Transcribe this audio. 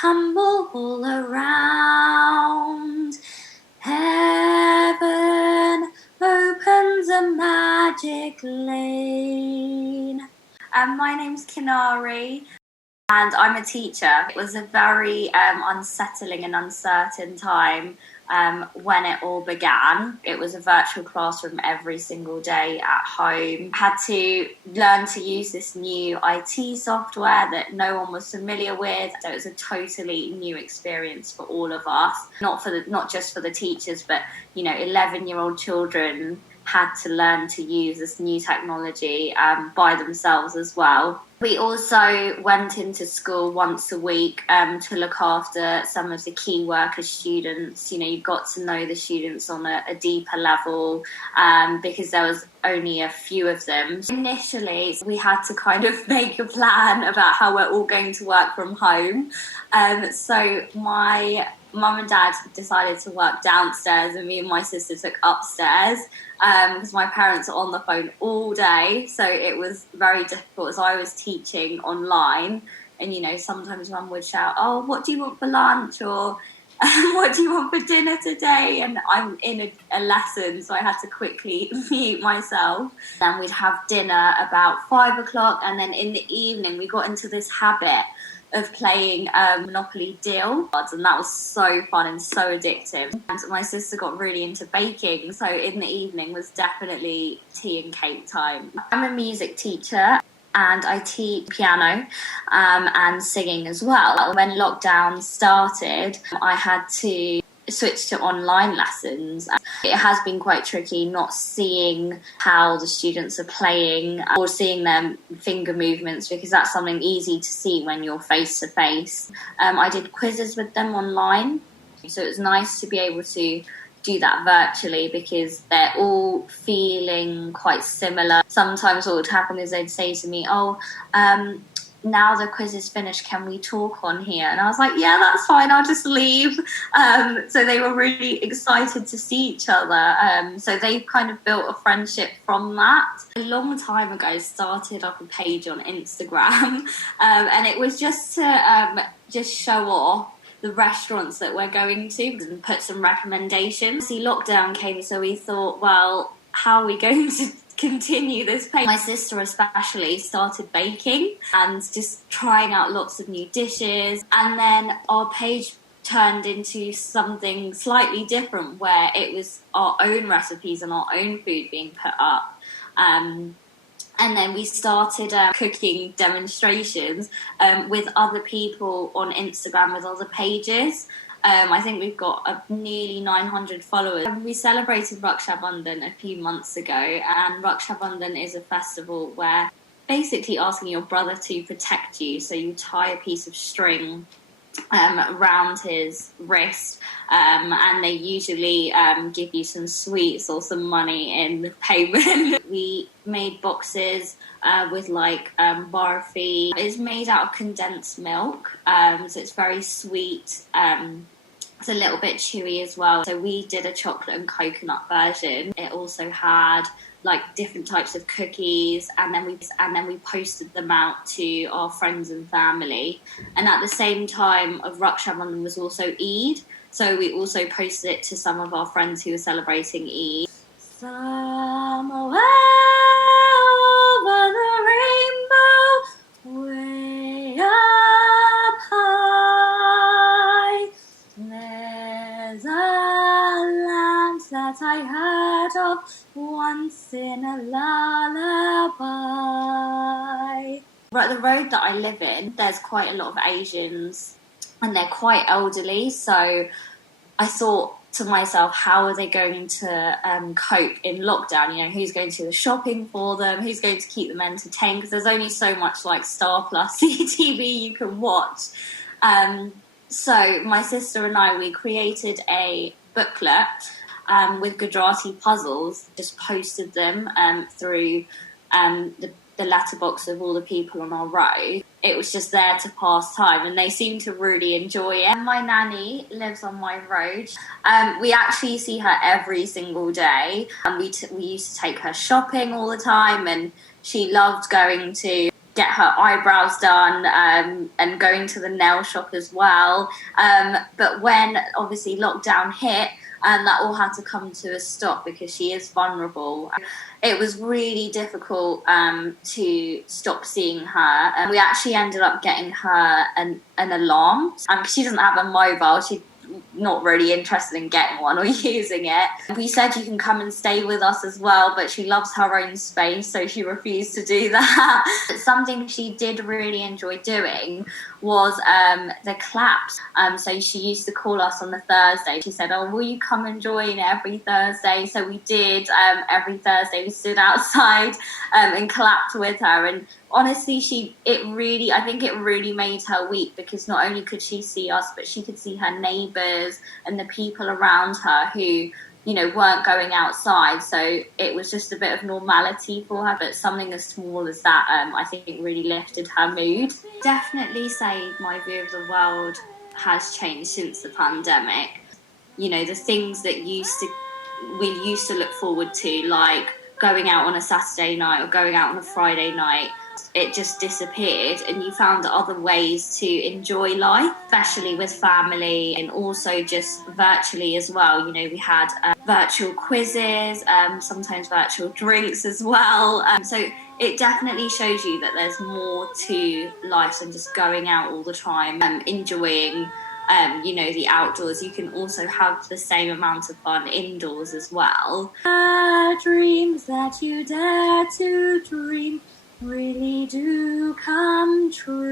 tumble all around. Heaven opens a magic lane. My name's Kinari, and I'm a teacher. It was a very unsettling and uncertain time when it all began. It was a virtual classroom every single day at home. Had to learn to use this new IT software that no one was familiar with. So it was a totally new experience for all of us. Not just for the teachers, but 11-year-old children had to learn to use this new technology by themselves as well. We also went into school once a week to look after some of the key worker students. You got to know the students on a deeper level because there was only a few of them. Initially, we had to kind of make a plan about how we're all going to work from home. So my mum and dad decided to work downstairs and me and my sister took upstairs because my parents are on the phone all day, so it was very difficult as I was teaching online. And sometimes mum would shout, "Oh, what do you want for lunch?" or "What do you want for dinner today?" And I'm in a lesson, so I had to quickly mute myself. Then we'd have dinner about 5 o'clock, and then in the evening we got into this habit of playing Monopoly Deal, and that was so fun and so addictive. And my sister got really into baking, so in the evening was definitely tea and cake time. I'm a music teacher and I teach piano and singing as well. When lockdown started, I had to switch to online lessons. It has been quite tricky not seeing how the students are playing or seeing their finger movements, because that's something easy to see when you're face to face. I did quizzes with them online, so it was nice to be able to do that virtually because they're all feeling quite similar. Sometimes what would happen is they'd say to me, now the quiz is finished, can we talk on here? And I was like, yeah, that's fine, I'll just leave. So they were really excited to see each other. So they kind of built a friendship from that. A long time ago, started up a page on Instagram, and it was just to just show off the restaurants that we're going to and put some recommendations. See, lockdown came, so we thought, well, how are we going to continue this page? My sister especially started baking and just trying out lots of new dishes, and then our page turned into something slightly different where it was our own recipes and our own food being put up. And then we started cooking demonstrations with other people on Instagram, with other pages. I think we've got nearly 900 followers. We celebrated Raksha Bandhan a few months ago, and Raksha Bandhan is a festival where basically asking your brother to protect you. So you tie a piece of string around his wrist, and they usually give you some sweets or some money in payment. We made boxes with barfi. It's made out of condensed milk, so it's very sweet. It's a little bit chewy as well. So we did a chocolate and coconut version. It also had different types of cookies, and then we posted them out to our friends and family. And at the same time of Raksha Bandhan was also Eid, so we also posted it to some of our friends who were celebrating Eid. Somewhere over the rainbow, way up high, there's a land that I heard of once in a lullaby. Right, the road that I live in, there's quite a lot of Asians and they're quite elderly, so I thought to myself, how are they going to cope in lockdown? Who's going to do the shopping for them? Who's going to keep them entertained? Because there's only so much Star Plus CTV you can watch. So my sister and I, we created a booklet with Gujarati puzzles, just posted them through the letterbox of all the people on our road. It was just there to pass time, and they seemed to really enjoy it. My nanny lives on my road. We actually see her every single day, and we used to take her shopping all the time, and she loved going to get her eyebrows done, and going to the nail shop as well. But when obviously lockdown hit, and that all had to come to a stop because she is vulnerable. It was really difficult to stop seeing her. And we actually ended up getting her an alarm. She doesn't have a mobile. She's not really interested in getting one or using it. We said you can come and stay with us as well, but she loves her own space, so she refused to do that. But something she did really enjoy doing was the claps. So she used to call us on the Thursday. She said, "Oh, will you come and join every Thursday?" So we did. Every Thursday we stood outside and clapped with her. And honestly, I think it really made her week, because not only could she see us, but she could see her neighbours and the people around her who, weren't going outside. So it was just a bit of normality for her. But something as small as that, I think really lifted her mood. Definitely say my view of the world has changed since the pandemic. The things that we used to look forward to, like going out on a Saturday night or going out on a Friday night, it just disappeared, and you found other ways to enjoy life, especially with family, and also just virtually as well. We had virtual quizzes, sometimes virtual drinks as well. So it definitely shows you that there's more to life than just going out all the time, enjoying the outdoors. You can also have the same amount of fun indoors as well. Dreams that you dare to dream really do come true.